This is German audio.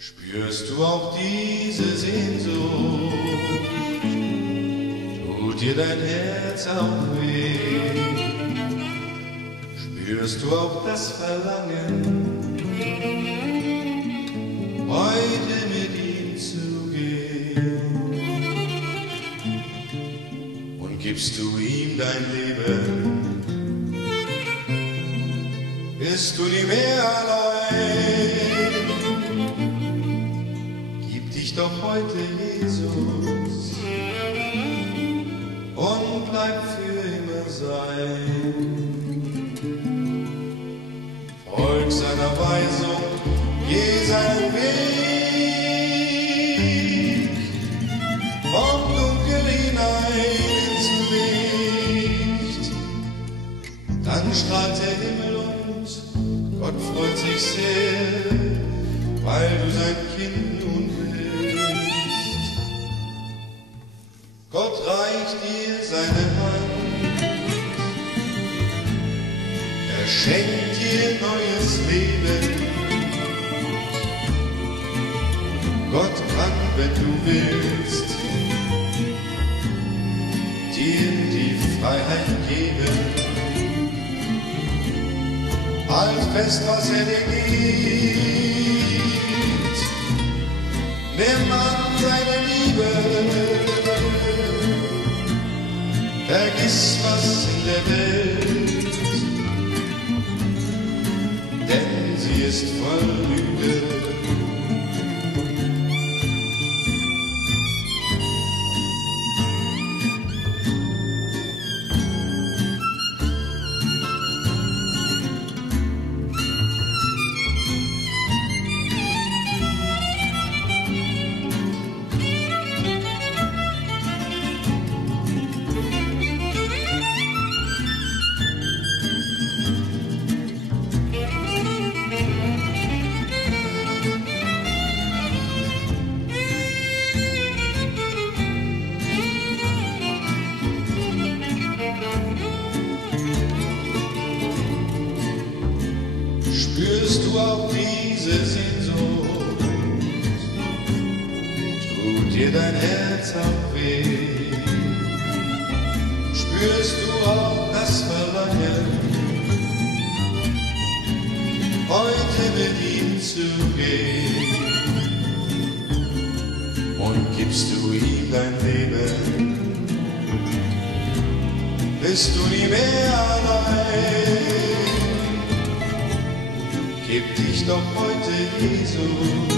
Spürst du auch diese Sehnsucht? Tut dir dein Herz auch weh? Spürst du auch das Verlangen, heute mit ihm zu gehen? Und gibst du ihm dein Leben? Bist du nie mehr allein? Gib dich doch heute Jesus und bleib für immer sein. Folg seiner Weisung, geh seinen Weg, vom Dunkel hinein ins Licht. Dann strahlt der Himmel und Gott freut sich sehr, weil du sein Kind nun bist. Gott reicht dir seine Hand, er schenkt dir neues Leben. Gott kann, wenn du willst, dir die Freiheit geben. Halt fest, was er dir gibt, nimm an seine Liebe, vergiss was in der Welt, denn sie ist voll Lüge. Spürst du auch diese Sehnsucht? Tut dir dein Herz auch weh? Spürst du auch das Verlangen, heute mit ihm zu gehen? Und gibst du ihm dein Leben? Bist du nie mehr allein? Gib dich doch heute Jesus